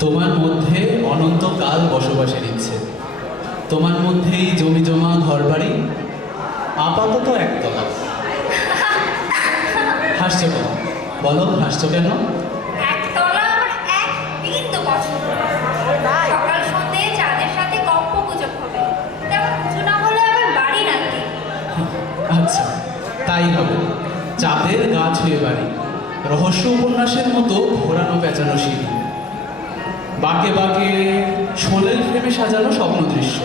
তোমার মধ্যে অনন্তকাল বসবাসের ইচ্ছে তোমার মধ্যেই জমি জমা ঘর বাড়ি আপাতত একতলা। হাসছো কেন? বলো হাসছো কেন? আচ্ছা তাই হবে। চাঁদের গাছ হয়ে বাড়ি। রহস্য উপন্যাসের মতো ঘোরানো পেঁচানো সিঁড়ি। বাঁকে বাঁকে সোলের ফ্রেমে সাজানো স্বপ্ন দৃশ্য।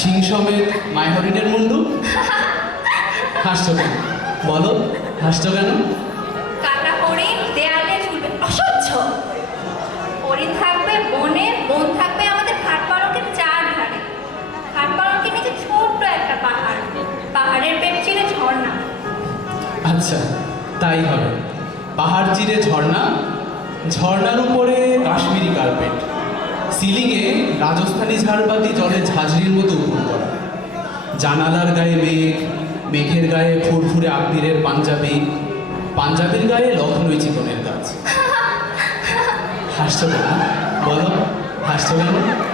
সিং সমেত মায়হরিণের মুন্ডু। হাসছো কেন? বলো হাসছো কেন? কাটা হরিণ দেয়ালে ঝুলবে। অসহ্য। হরিণ থাকবে বনে বন থাকবে আমাদের ঘাট পালকের চার ধারে ঘাট পালকের নিচে ছোট্ট একটা পাহাড়। পাহাড়ের পেট চিরে ঝর্ণা। আচ্ছা তাই হবে। পাহাড় চিরে ঝর্ণা ঝর্ণার উপরে কাশ্মীরি কার্পেট। সিলিংয়ে রাজস্থানী ঝাড়পাতি জলে ঝাঁঝরির মতো উপর করা। জানালার গায়ে মেঘ, মেঘের গায়ে ফুরফুরে আব্দিরের পাঞ্জাবি, পাঞ্জাবির গায়ে লখনৌ চিকনের গাছ। হাসছো কেন? বলো, হাসছো কেন?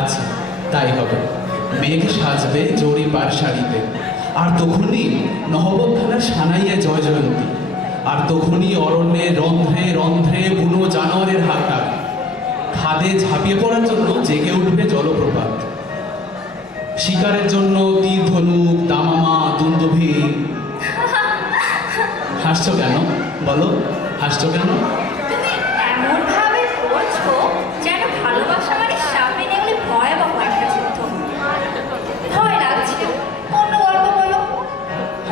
আচ্ছা তাই হবে। মেঘ সাজবে জড়ি পার শাড়িতে আর তখনই নহবত থানার সানাইয়ে জয় জয়ন্তী। আর তখনই অরণ্যে রন্ধ্রে রন্ধ্রে বুনো জানোয়ারের হাঁকা খাদে ঝাঁপিয়ে পড়ার জন্য জেগে উঠবে জলপ্রপাত। শিকারের জন্য তীর ধনুক দামামা, দুন্দুভি। হাসছো কেন? বলো, হাসছো কেন?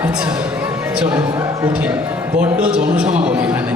আচ্ছা চলো উঠি। বড্ড জনসমাগম এখানে।